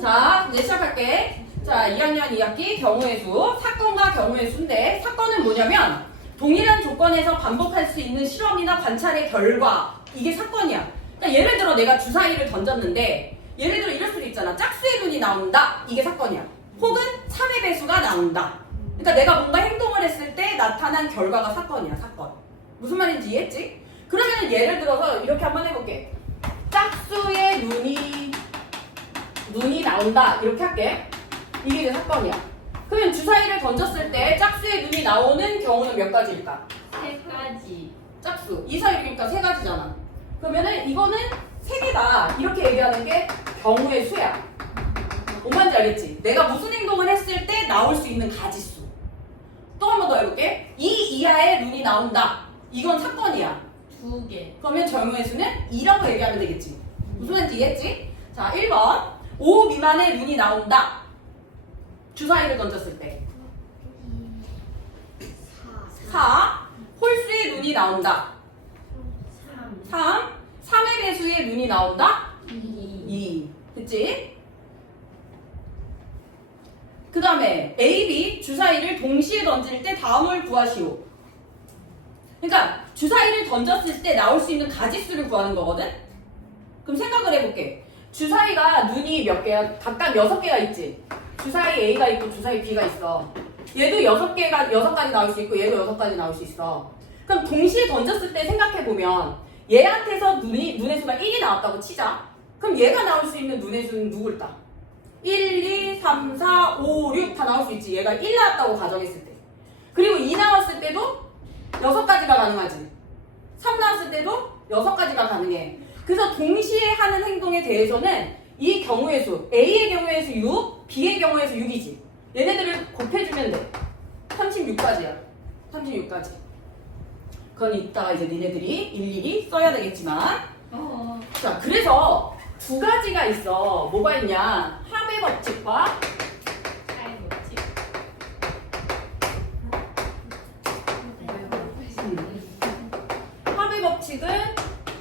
자, 이제 시작할게. 자, 2학년 2학기 경우의 수, 사건과 경우의 수인데 사건은 뭐냐면 동일한 조건에서 반복할 수 있는 실험이나 관찰의 결과, 이게 사건이야. 그러니까 예를 들어 내가 주사위를 던졌는데 예를 들어 이럴 수도 있잖아. 짝수의 눈이 나온다. 이게 사건이야. 혹은 3의 배수가 나온다. 그러니까 내가 뭔가 행동을 했을 때 나타난 결과가 사건이야. 사건. 무슨 말인지 이해했지? 그러면 예를 들어서 이렇게 한번 해볼게. 짝수의 눈이 나온다. 이렇게 할게. 이게 이제 사건이야. 그러면 주사위를 던졌을 때 짝수의 눈이 나오는 경우는 몇 가지일까? 세 가지. 짝수. 이사이니까 세 가지잖아. 그러면은 이거는 세 개다. 이렇게 얘기하는 게 경우의 수야. 뭔 말인지 알겠지? 내가 무슨 행동을 했을 때 나올 수 있는 가지수. 또 한 번 더 해볼게. 이 이하의 눈이 나온다. 이건 사건이야. 두 개. 그러면 경우의 수는 2라고 얘기하면 되겠지. 무슨 말인지 이해했지? 자, 1번. 5 미만의 눈이 나온다. 주사위를 던졌을 때. 4. 홀수의 눈이 나온다. 3. 3의 배수의 눈이 나온다. 2. 됐지? 그 다음에 A, B 주사위를 동시에 던질 때 다음을 구하시오. 그러니까 주사위를 던졌을 때 나올 수 있는 가지수를 구하는 거거든? 그럼 생각을 해볼게. 주사위가 눈이 몇 개야? 각각 6개가 있지. 주사위 A가 있고 주사위 B가 있어. 얘도 6가지 나올 수 있고 얘도 6가지 나올 수 있어. 그럼 동시에 던졌을 때 생각해보면 얘한테서 눈의 수가 1이 나왔다고 치자. 그럼 얘가 나올 수 있는 눈의 수는 누굴까? 1, 2, 3, 4, 5, 6 다 나올 수 있지. 얘가 1 나왔다고 가정했을 때. 그리고 2 나왔을 때도 6가지가 가능하지. 3 나왔을 때도 6가지가 가능해. 그래서 동시에 하는 행동에 대해서는 이 경우의 수, A의 경우의 수 6, B의 경우의 수 6이지. 얘네들을 곱해주면 돼. 36까지야. 36까지. 그건 이따가 이제 니네들이 일일이 써야 되겠지만. 자, 그래서 두 가지가 있어. 뭐가 있냐? 합의 법칙과 차이 법칙. 합의 법칙은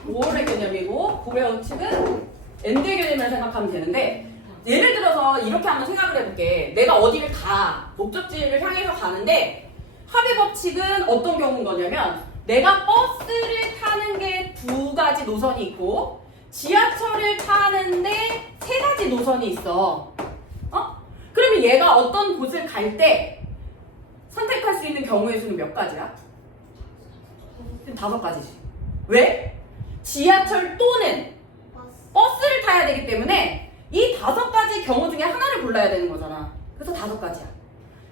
5월의 개념이고 곱의 법칙은 n의 개념을 생각하면 되는데, 예를 들어서 이렇게 한번 생각을 해볼게. 내가 어디를 가, 목적지를 향해서 가는데 합의 법칙은 어떤 경우인 거냐면 내가 버스를 타는 게 2가지 노선이 있고 지하철을 타는데 3가지 노선이 있어. 그러면 얘가 어떤 곳을 갈 때 선택할 수 있는 경우의 수는 몇 가지야? 5가지지. 왜? 지하철 또는 버스를 타야 되기 때문에 이 5가지 경우 중에 하나를 골라야 되는 거잖아. 그래서 5가지야.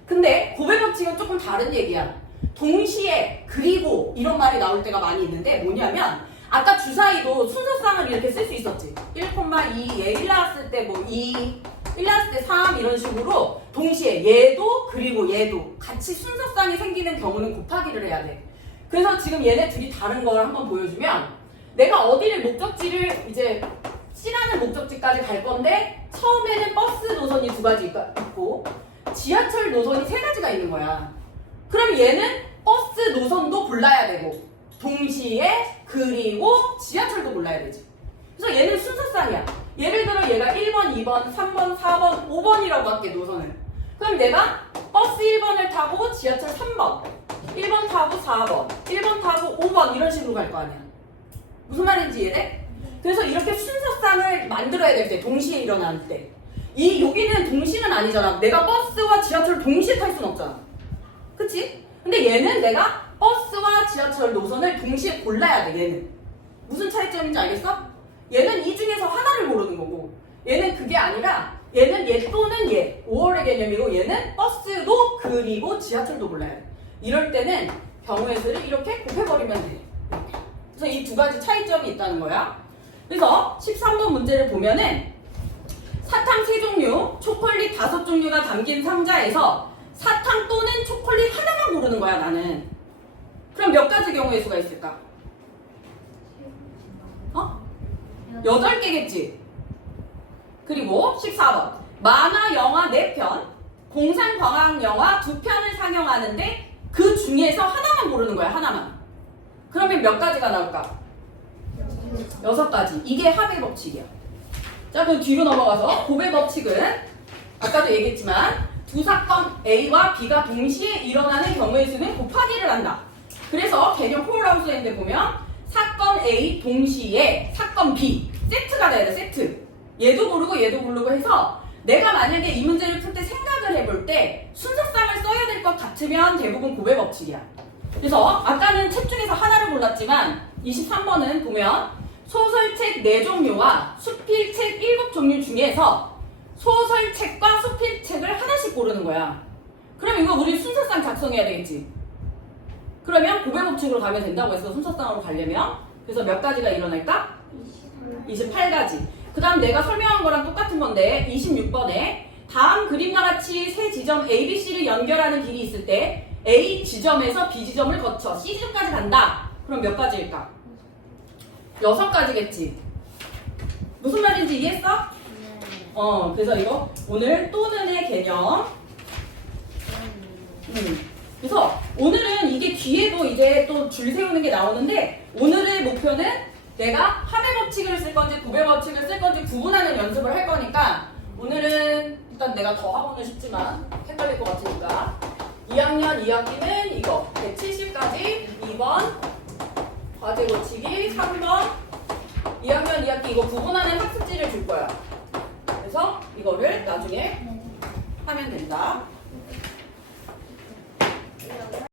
근데 곱의 법칙은 조금 다른 얘기야. 동시에, 그리고 이런 말이 나올 때가 많이 있는데 뭐냐면 아까 주사위도 순서상을 이렇게 쓸 수 있었지. 1,2, 얘 1 나왔을 때 뭐 2, 1 나왔을 때 3 이런 식으로 동시에 얘도 그리고 얘도 같이 순서상이 생기는 경우는 곱하기를 해야 돼. 그래서 지금 얘네 둘이 다른 걸 한번 보여주면 내가 어디를 목적지를 이제 C라는 목적지까지 갈 건데 처음에는 버스 노선이 2가지 있고 지하철 노선이 3가지가 있는 거야. 그럼 얘는 버스 노선도 골라야 되고 동시에 그리고 지하철도 골라야 되지. 그래서 얘는 순서상이야. 예를 들어 얘가 1번, 2번, 3번, 4번, 5번이라고 할게 노선을. 그럼 내가 버스 1번을 타고 지하철 3번 1번 타고 4번 1번 타고 5번 이런 식으로 갈 거 아니야. 무슨 말인지 이해돼? 그래서 이렇게 순서상을 만들어야 될 때, 동시에 일어날 때. 여기는 동시는 아니잖아. 내가 버스와 지하철을 동시에 탈 수는 없잖아. 그치? 근데 얘는 내가 버스와 지하철 노선을 동시에 골라야 돼, 얘는. 무슨 차이점인지 알겠어? 얘는 이 중에서 하나를 고르는 거고, 얘는 그게 아니라, 얘는 얘 또는 얘. 5월의 개념이고, 얘는 버스도 그리고 지하철도 골라야 돼. 이럴 때는 경우의 수를 이렇게 곱해버리면 돼. 이렇게. 그래서 이 2가지 차이점이 있다는 거야. 그래서 13번 문제를 보면은 사탕 3종류, 초콜릿 5종류가 담긴 상자에서 사탕 또는 초콜릿 하나만 고르는 거야, 나는. 그럼 몇 가지 경우의 수가 있을까? 8개겠지? 그리고 14번. 만화, 영화 4편, 공상과학 영화 2편을 상영하는데 그 중에서 하나만 고르는 거야, 하나만. 그러면 몇 가지가 나올까? 6가지. 이게 합의 법칙이야. 자, 그럼 뒤로 넘어가서 곱의 법칙은 아까도 얘기했지만 두 사건 A와 B가 동시에 일어나는 경우의 수는 곱하기를 한다. 그래서 개념 폴하우스인데 보면 사건 A 동시에 사건 B 세트가 돼야 돼. 세트. 얘도 고르고 얘도 고르고 해서 내가 만약에 이 문제를 풀 때 생각을 해볼 때 순서상을 써야 될 것 같으면 대부분 곱의 법칙이야. 그래서 아까는 책 중에서 하나를 골랐지만 23번은 보면 소설책 4종류와 수필책 7종류 중에서 소설책과 수필책을 하나씩 고르는 거야. 그럼 이거 우리 순서상 작성해야 되겠지. 그러면 곱의 법칙으로 가면 된다고 했어. 순서상으로 가려면. 그래서 몇 가지가 일어날까? 28가지. 그 다음 내가 설명한 거랑 똑같은 건데 26번에 다음 그림과 같이 세 지점 A, B, C를 연결하는 길이 있을 때 A 지점에서 B 지점을 거쳐 C 지점까지 간다. 그럼 몇 가지일까? 6가지겠지. 무슨 말인지 이해했어? 그래서 이거 오늘 또는의 개념. 그래서 오늘은 이게 뒤에도 이제 또 줄 세우는 게 나오는데 오늘의 목표는 내가 합의 법칙을 쓸 건지 곱의 법칙을 쓸 건지 구분하는 연습을 할 거니까 오늘은 일단 내가 더 하고는 싶지만 헷갈릴 것 같으니까 2학년 2학기는 이거 170까지 2번 과제 고치기 3번 2학년 2학기 이거 구분하는 학습지를 줄 거야. 그래서 이거를 나중에 하면 된다.